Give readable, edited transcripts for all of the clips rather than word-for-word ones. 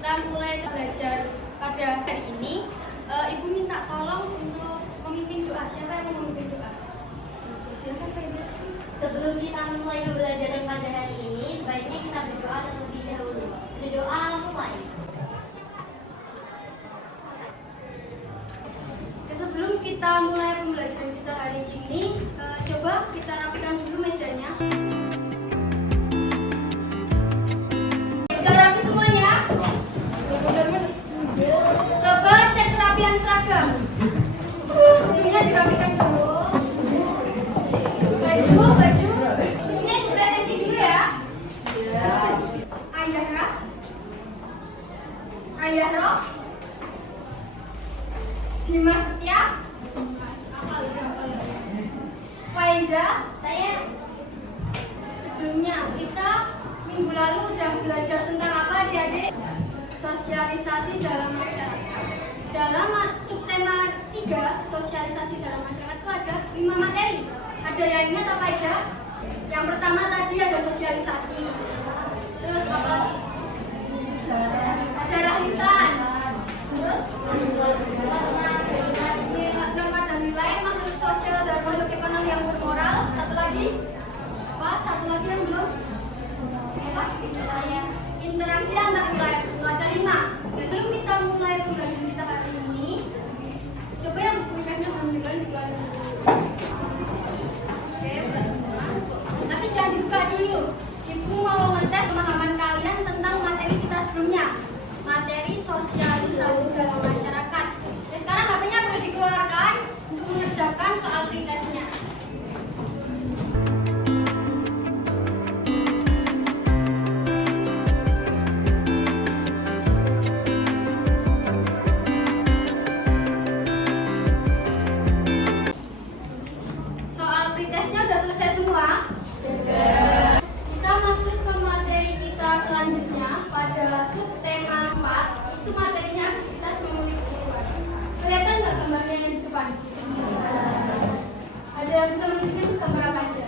kita mulai belajar pada hari ini, Ibu minta tolong untuk memimpin doa. Siapa yang mau memimpin doa? Silakan Faiza. Sebelum kita mulai pembelajaran pada hari ini, sebaiknya kita berdoa terlebih dahulu. Berdoa mulai. Sebelum kita mulai pembelajaran kita hari ini, coba kita rapikan dulu mejanya. Sudah rapi semuanya? Coba cek kerapian seragam. Bajunya dirapikan dulu. Baju. Ini sudah sensi dulu ya. Ayah Roh. Dimas Setia. Faiza. Saya Sebelumnya kita minggu lalu udah belajar tentang apa adik-adik? Sosialisasi dalam masyarakat. Dalam subtema 3, sosialisasi dalam masyarakat itu ada 5 materi. Ada yang ingat apa aja? Yang pertama tadi ada sosialisasi. Terus apa lagi? Sejarah lisan. Terus norma dan nilai, makhluk sosial dan makhluk ekonomi yang bermoral. Satu lagi apa? Satu lagi yang belum apa? Interaksi antar wilayah. Itu ada 5. Sebelum kita mulai pembelajaran kita hari ini, coba yang buku-bukunya menunjukkan dikeluarin dulu. Oke, udah semua. Tapi jangan dibuka dulu. Ibu mau ngetes pemahaman kalian tentang materi kita sebelumnya. Materi sosialisasi dalam masyarakat. Jadi sekarang HP-nya boleh dikeluarkan untuk mengerjakan soal pretestnya. Soal pretestnya udah selesai semua? Kita masuk ke materi kita selanjutnya pada subtema 4. Itu materinya aktivitas memilih kebutuhan. Kelihatan nggak gambarnya yang di depan? Ada yang bisa menunjukkan gambar apa aja?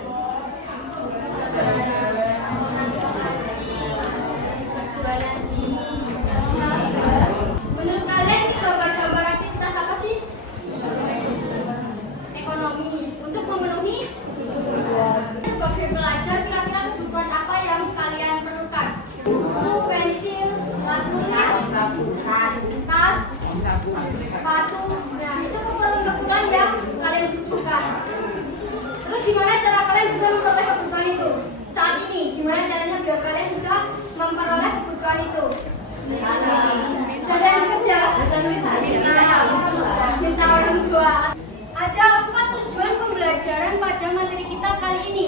Menurut kalian ini gambar-gambar aktivitas apa sih? Ekonomi. Untuk memenuhi sebagai pelajar, kira-kira kebutuhan apa yang kalian perlukan? Buku, pensil, alat tulis, tas, sepatu. Nah, itu kebutuhan yang kalian butuhkan. Terus gimana cara kalian bisa memperoleh kebutuhan itu? Saat ini, gimana caranya biar kalian bisa memperoleh kebutuhan itu? Sudah ada yang kerja? Minta orang tua. Ada 4 tujuan pembelajaran pada materi kita kali ini.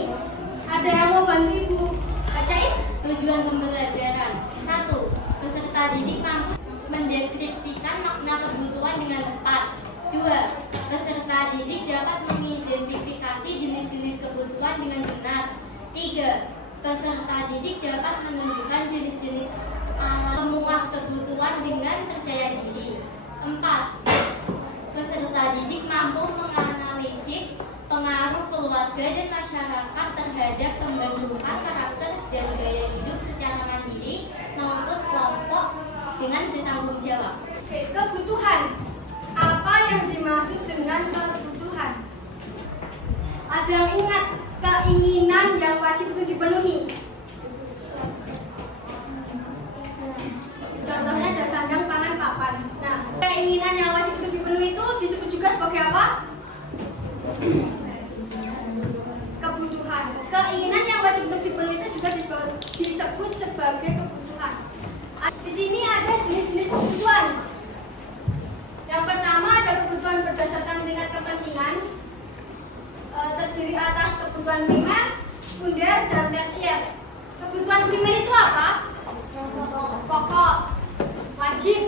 Ada yang mau bantu Ibu bacain? tujuan pembelajaran. 1. Peserta didik mampu mendeskripsikan makna kebutuhan dengan tepat. 2. Peserta didik dapat mengidentifikasi jenis-jenis kebutuhan dengan benar. 3. Peserta didik dapat menunjukkan jenis-jenis alat pemuas kebutuhan dengan percaya diri. 4. Peserta didik mampu menganalisis pengaruh keluarga dan masyarakat terhadap pembentukan karakter dan gaya hidup secara mandiri maupun kelompok dengan bertanggung jawab. Oke, kebutuhan. Apa yang dimaksud dengan kebutuhan? Ada yang ingat keinginan yang wajib untuk dipenuhi? Contohnya ada sandang, pangan, papan. Nah, keinginan yang wajib untuk dipenuhi itu disebut juga sebagai apa? Kebutuhan. Keinginan yang wajib untuk dipenuhi itu juga disebut sebagai kebutuhan. Di sini ada jenis-jenis kebutuhan. Yang pertama ada kebutuhan berdasarkan tingkat kepentingan, terdiri atas kebutuhan primer, sekunder, dan tersier. Kebutuhan primer itu apa? Pokok, wajib.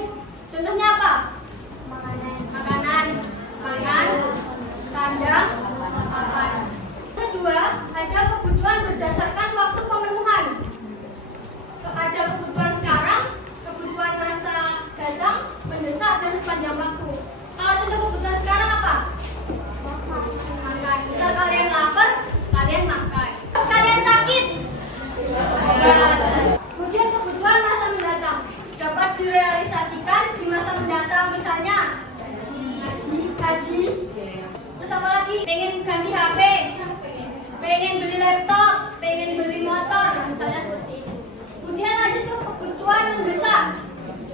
Contohnya apa? Makanan, pangan, sandang, papan. Kedua, ada kebutuhan berdasarkan waktu pemenuhan. Ada kebutuhan sekarang, kebutuhan masa datang, mendesak, dan sepanjang waktu. Kalau contoh kebutuhan sekarang apa? Makan. Misal kalian lapar, kalian makan. Terus kalian sakit, obat. Kemudian kebutuhan masa mendatang dapat direalisasikan di masa mendatang, misalnya gaji. Terus apa lagi? Pengen ganti HP, pengen beli laptop, pengen beli motor, misalnya seperti itu. Kemudian lanjut ke kebutuhan mendesak.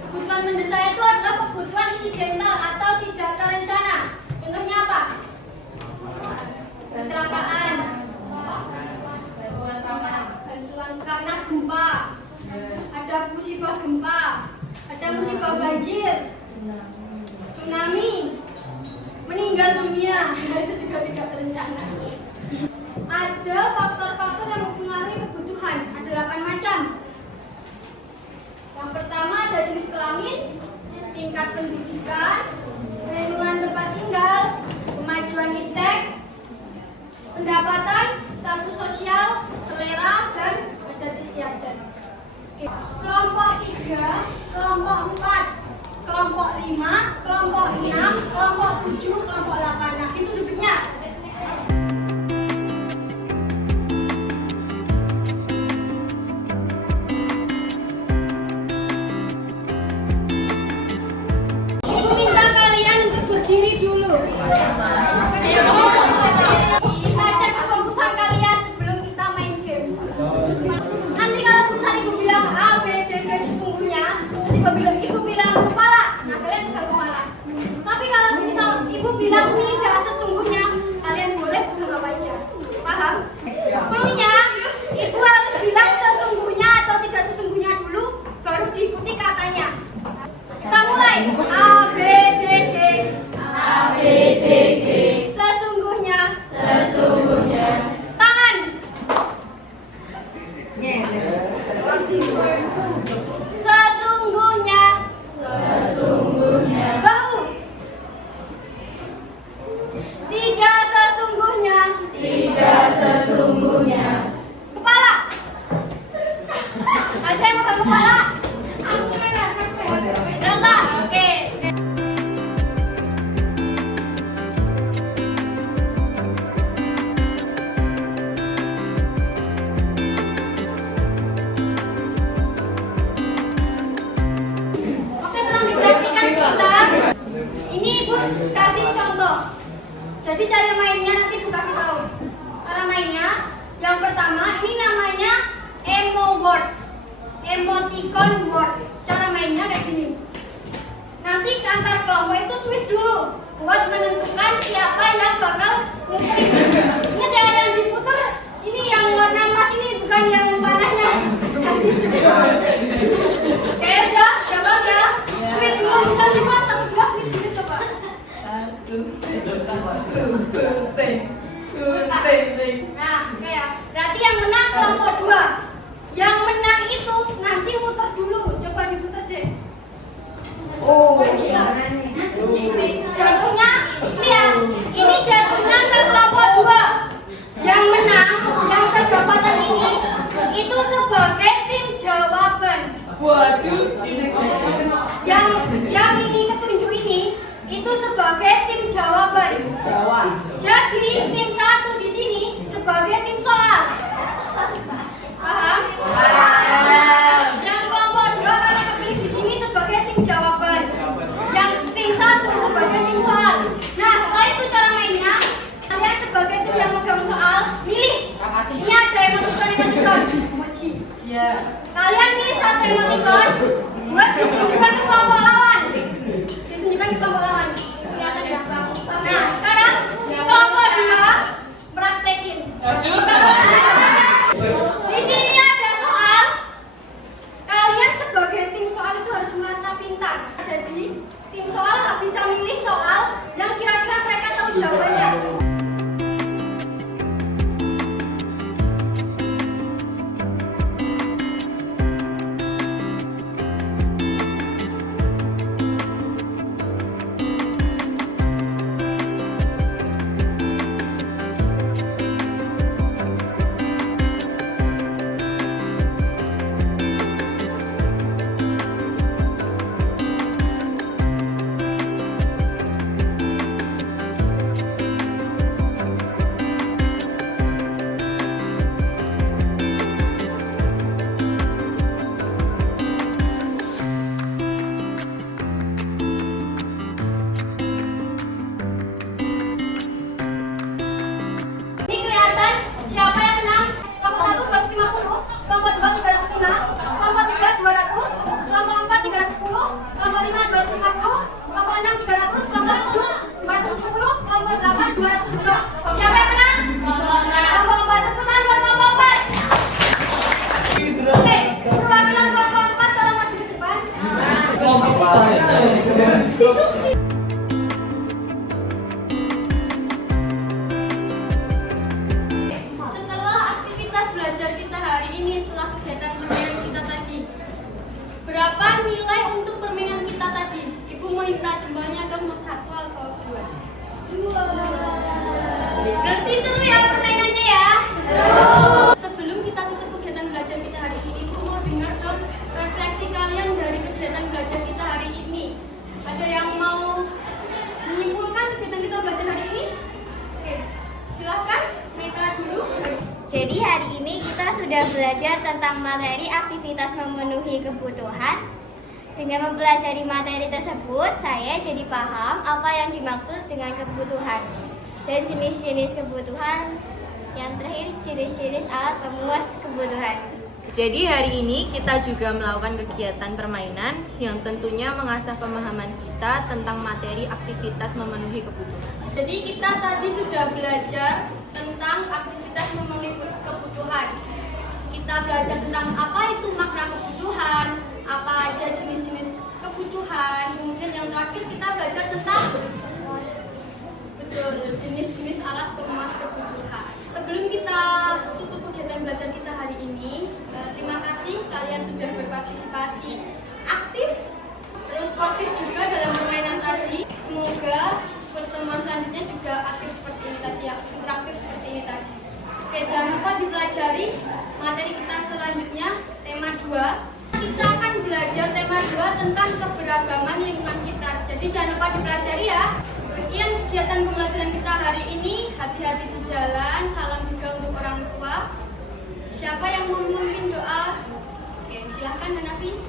Kebutuhan mendesak itu adalah kebutuhan insidental atau tidak terencana. Contohnya apa? Kecelakaan, bantuan karena gempa, ada musibah gempa, ada musibah banjir, tsunami, meninggal dunia, itu juga tidak terencana. Ada faktor-faktor yang mempengaruhi kebutuhan, ada 8 macam. Yang pertama ada jenis kelamin, tingkat pendidikan, lingkungan tempat tinggal, kemajuan iptek, pendapatan, status sosial, selera, dan adat istiadat. Kelompok 3, kelompok 4, kelompok 5, kelompok 6, kelompok 7, kelompok 8. Nah, itu duduknya. Ibu minta kalian untuk berdiri dulu. Kita cek kefokusan kalian sebelum kita main games. Nanti kalau misalnya ibu bilang A, B, D, G sesungguhnya, terus ibu bilang kepala, nah kalian pegang kepala. Tapi kalau misal ibu bilang tidak sesungguhnya, kalian boleh pegang apa aja. Paham? Perlunya ibu harus bilang sesungguhnya atau tidak sesungguhnya dulu, baru diikuti katanya. Kita mulai. A, B, D, G. A, B, D, G. Sesungguhnya. Sesungguhnya. Tangan. Sesungguhnya. Sesungguhnya. Bahu. Tidak sesungguhnya. Tidak sesungguhnya. Kepala. Ada yang pegang kepala? Rangka. Oke. Oke, tolong diperhatikan sebentar. Ini ibu kasih contoh. Jadi cara mainnya nanti ibu kasih tahu. Cara mainnya yang pertama ini namanya emo word, emoticon word. Cara mainnya kayak gini. Nanti antar kelompok itu switch dulu buat menentukan siapa yang bakal muterin. Ingat ya, yang diputar ini yang warna emas ini, bukan yang warnanya yang hijau. Oke, udah, coba ya. Switch dulu, misal 5, 1, 2, switch dulu coba. Nah, oke ya. Berarti yang menang kelompok 2. Yang menang itu nanti muter dulu. Coba diputar deh. Oh, bisa. Jatuhnya, lihat. Ini jatuhnya ke kelompok 2. Yang menang, yang terdapatan ini, itu sebagai tim jawaban. Waduh. Yang ini ketunjuk ini, itu sebagai tim jawaban. Jadi tim 1 di sini sebagai tim soal. Paham? Yang kelompok 2 karena kepilih di sini sebagai tim jawaban. Yang tim 1 sebagai tim soal. Nah, setelah itu cara mainnya, kalian sebagai tim yang megang soal, milih. Ini ada emoticon. Emoji. Iya. Kalian milih satu emoticon buat ditunjukkan ke kelompok lawan. Ditunjukkan ke kelompok lawan. Kelihatan ya? Nah, sekarang kelompok 2 praktekin. Aduh. Di sini ada soal. Kalian sebagai tim soal itu harus merasa pintar. Jadi, tim soal bisa milih soal yang kira-kira mereka tahu jawabannya. 210, kelompok 5 250, kelompok 6 300, kelompok 7 270, kelompok 8 210. Siapa yang menang? Kelompok 4. Tepuk tangan buat kelompok 4. Oke, perwakilan kelompok 4 tolong maju ke depan. Setelah aktivitas belajar kita hari ini, setelah kegiatan permainan kita tadi, berapa nilai untuk permainan kita tadi? Ibu mau minta jumlahnya dong, mau 1 atau 2? 2. Berarti seru ya permainannya ya? Seru. Sebelum kita tutup kegiatan belajar kita hari ini, Ibu mau dengar dong refleksi kalian dari kegiatan belajar kita hari ini. Ada yang mau menyimpulkan kegiatan kita belajar hari ini? Oke, silahkan Meka dulu. Jadi hari ini kita sudah belajar tentang materi aktivitas memenuhi kebutuhan. Dengan mempelajari materi tersebut, saya jadi paham apa yang dimaksud dengan kebutuhan dan jenis-jenis kebutuhan. Yang terakhir, jenis-jenis alat pemuas kebutuhan. Jadi hari ini kita juga melakukan kegiatan permainan yang tentunya mengasah pemahaman kita tentang materi aktivitas memenuhi kebutuhan. Jadi kita tadi sudah belajar tentang aktivitas memenuhi kebutuhan. Kita belajar tentang apa itu makna kebutuhan, apa aja jenis-jenis kebutuhan. Kemudian yang terakhir kita belajar tentang jenis-jenis alat pemuas kebutuhan. Sebelum kita tutup kegiatan belajar kita hari ini, terima kasih kalian sudah berpartisipasi aktif, terus sportif juga dalam permainan tadi. Semoga pertemuan selanjutnya juga aktif seperti ini tadi, ya, interaktif seperti ini tadi. Oke, jangan lupa dipelajari materi kita selanjutnya, tema 2. Kita akan belajar tema 2 tentang keberagaman lingkungan sekitar. Jadi jangan lupa dipelajari ya. Sekian kegiatan pembelajaran kita hari ini. Hati-hati di jalan. Salam juga untuk orang tua. Siapa yang mau memimpin doa? Oke, silahkan Hanafi.